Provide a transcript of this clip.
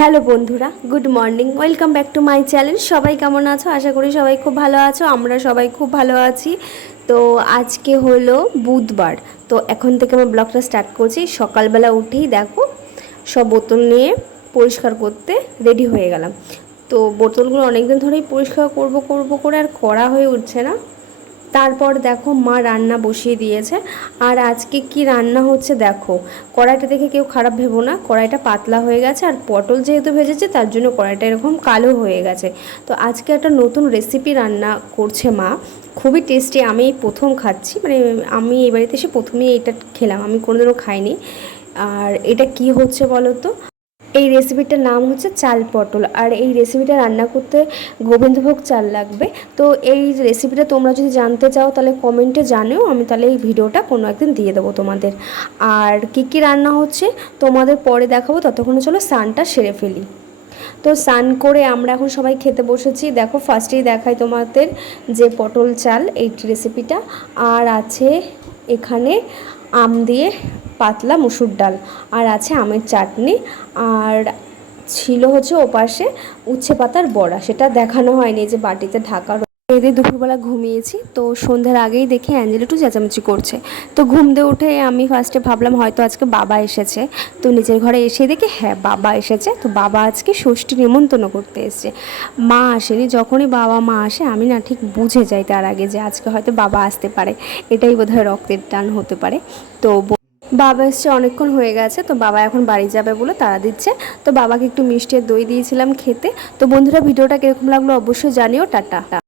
Hello বন্ধুরা, good morning. Welcome back to my channel. সবাই কেমন আছো? আশা করি সবাই খুব ভালো আছো, আমরা সবাই খুব ভালো আছি। তো আজকে হলো বুধবার। তো এখন থেকে আমার ব্লগটা স্টার্ট করছি। সকালবেলা উঠেই দেখো, সব বোতল নিয়ে পরিষ্কার করতে রেডি হয়ে গেলাম। তো বোতলগুলো অনেকদিন ধরেই পরিষ্কার করব করব করে আর করা হয়ে উঠছে না। তারপর দেখো মা রান্না বসিয়ে দিয়েছে। আর আজকে কি রান্না হচ্ছে দেখো। কড়াইটা দেখে কেউ খারাপ ভেবো না। কড়াইটা পাতলা হয়ে গেছে আর পটল যেহেতু ভেজেছে, তার জন্য কড়াইটা এরকম কালো হয়ে গেছে। তো আজকে একটা নতুন রেসিপি রান্না করছে মা। খুবই টেস্টি আমি প্রথম খাচ্ছি। মানে আমি এই বাড়িতে এসে প্রথমেই এটা খেলাম। আমি কোনোদিনও খাইনি। আর এটা কি হচ্ছে বলো তো? এই রেসিপিটার নাম হচ্ছে চাল পটল। আর এই রেসিপিটা রান্না করতে গোবিন্দভোগ চাল লাগবে। তো এই রেসিপিটা তোমরা যদি জানতে চাও, তাহলে কমেন্টে জানিও, আমি তাহলে এই ভিডিওটা কোনো একদিন দিয়ে দেবো তোমাদের। আর কি কি রান্না হচ্ছে, তোমাদের পরে দেখাবো। ততক্ষণে চলো স্নানটা সেরে ফেলি। তো স্নান করে আমরা এখন সবাই খেতে বসেছি। দেখো ফার্স্টেই দেখাই তোমাদের যে পটল চাল, এই রেসিপিটা আর আছে এখানে আম দিয়ে পাতলা মুসুর ডাল। আর আছে আমের চাটনি। আর ছিল হচ্ছে ওপাশে উচ্ছে পাতার বড়া। সেটা দেখানো হয়নি যে বাটিতে ঢাকা এদের দুপুরবেলা ঘুমিয়েছি, তো সন্ধ্যার আগেই দেখে অ্যাঞ্জেল একটু চেঁচামেচি করছে। তো ঘুম দিয়ে উঠে আমি ফার্স্টে ভাবলাম, হয়তো আজকে বাবা এসেছে। তো নিজের ঘরে এসে দেখি হ্যাঁ বাবা এসেছে। তো বাবা আজকে ষষ্ঠী নিমন্ত্রণ করতে এসেছে। মা আসেনি, যখনই বাবা, মা আসে, আমি না ঠিক বুঝে যাই তার আগে যে আজকে হয়তো বাবা আসতে পারে। এটাই বোধহয় রক্তের টান হতে পারে। তো বাবা এসছে, অনেকক্ষণ হয়ে গেছে, তো বাবা এখন বাড়ি যাবে বলে তারা দিচ্ছে। তো বাবাকে একটু মিষ্টি দই দিয়েছিলাম খেতে। তো বন্ধুরা, ভিডিওটা কীরকম লাগল অবশ্যই জানিও, টাটা।